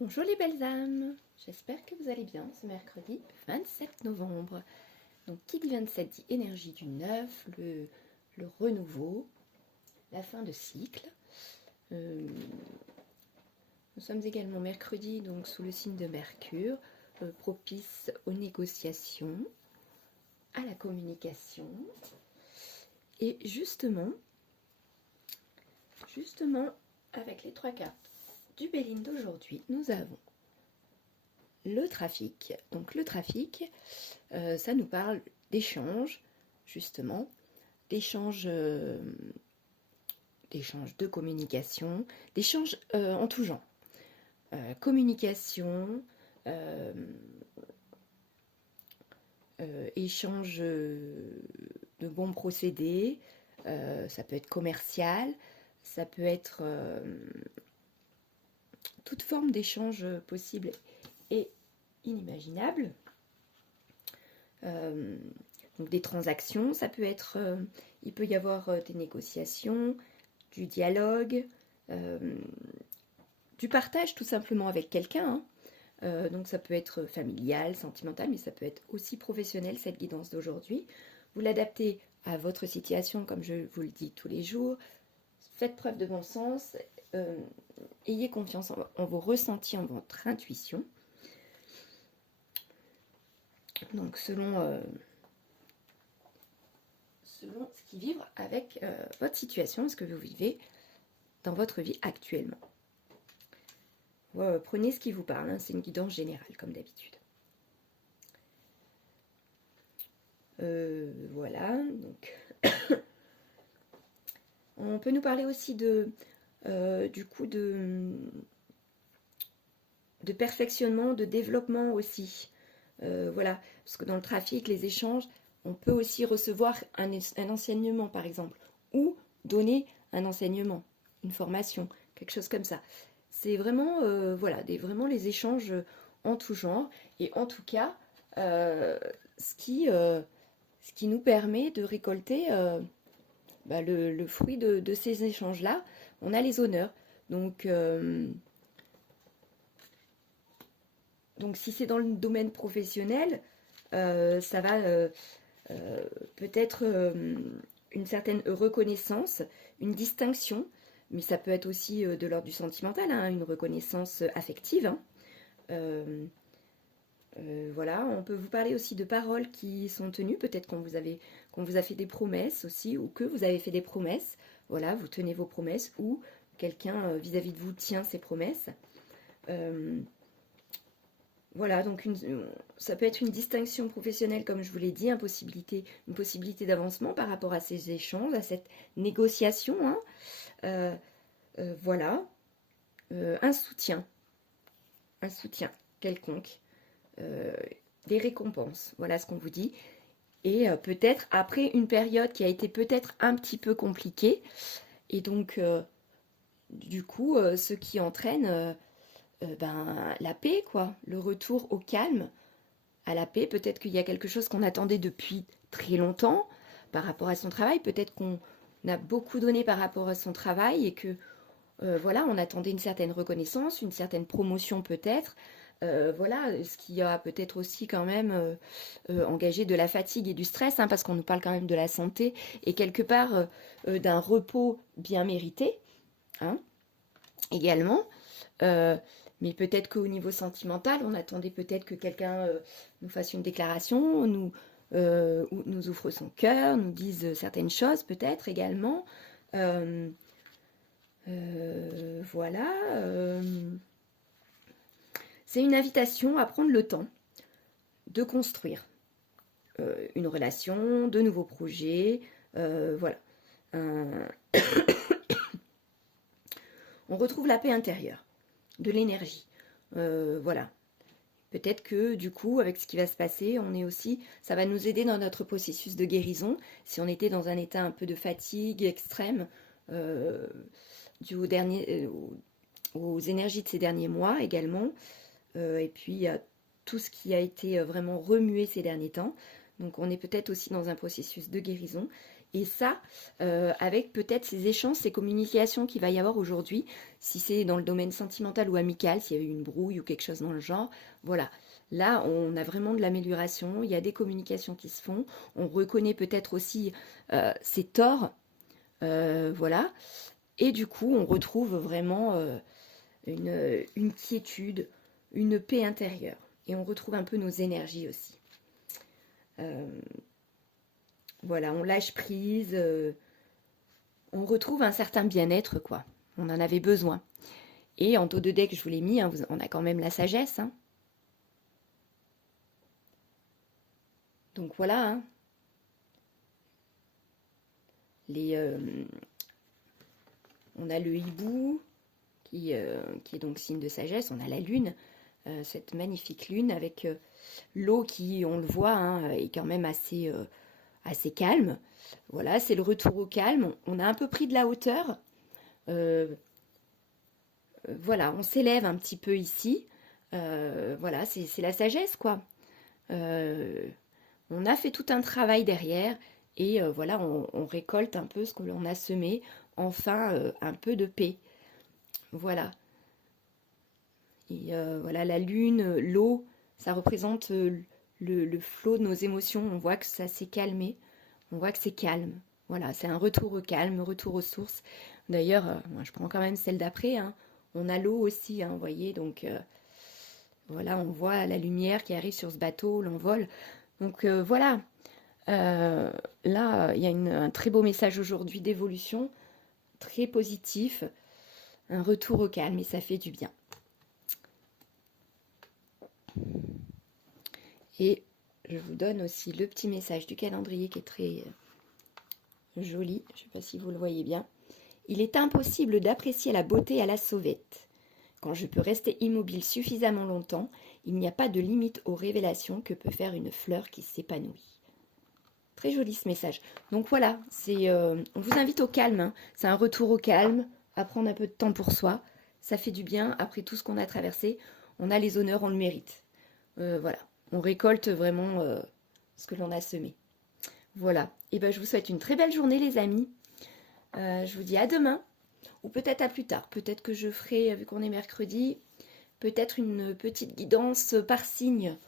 Bonjour les belles âmes, j'espère que vous allez bien ce mercredi 27 novembre. Donc qui dit 27 dit énergie du neuf, le renouveau, la fin de cycle. Nous sommes également mercredi donc sous le signe de Mercure, propice aux négociations, à la communication. Et justement avec les trois cartes du Béline d'aujourd'hui, nous avons le trafic. Donc le trafic, ça nous parle d'échanges, justement, d'échanges de communication, d'échanges en tout genre. Communication, échange de bons procédés, ça peut être commercial, ça peut être toute forme d'échange possible et inimaginable. Donc des transactions, ça peut être, il peut y avoir des négociations, du dialogue, du partage tout simplement avec quelqu'un. Donc ça peut être familial, sentimental, mais ça peut être aussi professionnel, cette guidance d'aujourd'hui. Vous l'adaptez à votre situation, comme je vous le dis tous les jours. Faites preuve de bon sens, ayez confiance en vos ressentis, en votre intuition. Donc selon ce qui vibre avec votre situation, ce que vous vivez dans votre vie actuellement. Prenez ce qui vous parle, hein, c'est une guidance générale comme d'habitude. Voilà, donc on peut nous parler aussi de perfectionnement, de développement aussi. Voilà, parce que dans le trafic, les échanges, on peut aussi recevoir un enseignement par exemple, ou donner un enseignement, une formation, quelque chose comme ça. C'est vraiment, vraiment les échanges en tout genre, et en tout cas, ce qui nous permet de récolter le fruit de ces échanges-là. On a les honneurs. Donc si c'est dans le domaine professionnel, ça va peut-être une certaine reconnaissance, une distinction, mais ça peut être aussi de l'ordre du sentimental, hein, une reconnaissance affective. Hein. Voilà, on peut vous parler aussi de paroles qui sont tenues, peut-être qu'on vous a fait des promesses aussi, ou que vous avez fait des promesses. Voilà, vous tenez vos promesses, ou quelqu'un vis-à-vis de vous tient ses promesses. Voilà, donc ça peut être une distinction professionnelle, comme je vous l'ai dit, une possibilité d'avancement par rapport à ces échanges, à cette négociation. Hein. Voilà, un soutien quelconque, des récompenses, voilà ce qu'on vous dit. Et peut-être après une période qui a été peut-être un petit peu compliquée, et donc du coup, ce qui entraîne la paix, quoi, le retour au calme, à la paix. Peut-être qu'il y a quelque chose qu'on attendait depuis très longtemps par rapport à son travail. Peut-être qu'on a beaucoup donné par rapport à son travail et que voilà, on attendait une certaine reconnaissance, une certaine promotion peut-être. Voilà, ce qui a peut-être aussi quand même engagé de la fatigue et du stress, hein, parce qu'on nous parle quand même de la santé et quelque part d'un repos bien mérité, hein, également. Mais peut-être qu'au niveau sentimental, on attendait peut-être que quelqu'un nous fasse une déclaration, ou nous ouvre son cœur, nous dise certaines choses peut-être également. Voilà. C'est une invitation à prendre le temps de construire une relation, de nouveaux projets. Voilà. On retrouve la paix intérieure, de l'énergie. Voilà. Peut-être que du coup, avec ce qui va se passer, ça va nous aider dans notre processus de guérison. Si on était dans un état un peu de fatigue extrême, dû aux énergies de ces derniers mois également, et puis à tout ce qui a été vraiment remué ces derniers temps. Donc on est peut-être aussi dans un processus de guérison. Et ça, avec peut-être ces échanges, ces communications qu'il va y avoir aujourd'hui, si c'est dans le domaine sentimental ou amical, s'il y a eu une brouille ou quelque chose dans le genre, voilà. Là, on a vraiment de l'amélioration, il y a des communications qui se font, on reconnaît peut-être aussi ses torts, voilà. Et du coup, on retrouve vraiment une quiétude, une paix intérieure. Et on retrouve un peu nos énergies aussi. Euh, voilà, on lâche prise, on retrouve un certain bien-être, quoi. On en avait besoin. Et en taux de deck, je vous l'ai mis, hein, on a quand même la sagesse. Hein. Donc voilà. Hein. On a le hibou, qui est donc signe de sagesse. On a la lune, cette magnifique lune, avec l'eau qui, on le voit, hein, est quand même assez calme. Voilà, c'est le retour au calme. On a un peu pris de la hauteur. Euh, voilà, on s'élève un petit peu ici. Voilà, c'est la sagesse, quoi. Euh, on a fait tout un travail derrière et voilà, on récolte un peu ce que l'on a semé. Enfin, un peu de paix. Voilà. Et voilà, la lune, l'eau, ça représente le flot de nos émotions. On voit que ça s'est calmé. On voit que c'est calme. Voilà, c'est un retour au calme, retour aux sources. D'ailleurs, moi, je prends quand même celle d'après. Hein. On a l'eau aussi, hein, vous voyez. Donc, voilà, on voit la lumière qui arrive sur ce bateau, l'envol. Donc, voilà. Là, il y a un très beau message aujourd'hui d'évolution, très positif. Un retour au calme et ça fait du bien. Et je vous donne aussi le petit message du calendrier qui est très joli. Je ne sais pas si vous le voyez bien. Il est impossible d'apprécier la beauté à la sauvette. Quand je peux rester immobile suffisamment longtemps, il n'y a pas de limite aux révélations que peut faire une fleur qui s'épanouit. Très joli ce message. Donc voilà, on vous invite au calme. Hein. C'est un retour au calme, à prendre un peu de temps pour soi. Ça fait du bien. Après tout ce qu'on a traversé, on a les honneurs, on le mérite. Voilà, on récolte vraiment ce que l'on a semé. Voilà. Et ben je vous souhaite une très belle journée les amis. Je vous dis à demain ou peut-être à plus tard. Peut-être que je ferai, vu qu'on est mercredi, peut-être une petite guidance par signe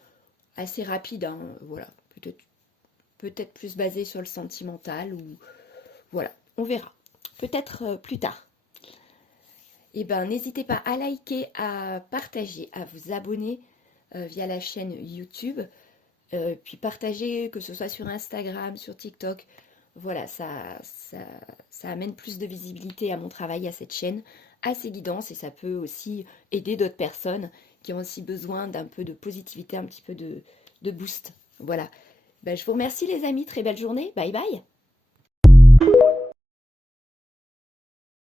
assez rapide. Hein, voilà, peut-être plus basée sur le sentimental ou voilà, on verra. Peut-être plus tard. Et ben n'hésitez pas à liker, à partager, à vous abonner via la chaîne YouTube. Puis partager, que ce soit sur Instagram, sur TikTok. Voilà, ça amène plus de visibilité à mon travail, à cette chaîne, à ces guidances. Et ça peut aussi aider d'autres personnes qui ont aussi besoin d'un peu de positivité, un petit peu de boost. Voilà. Ben, je vous remercie les amis, très belle journée. Bye bye.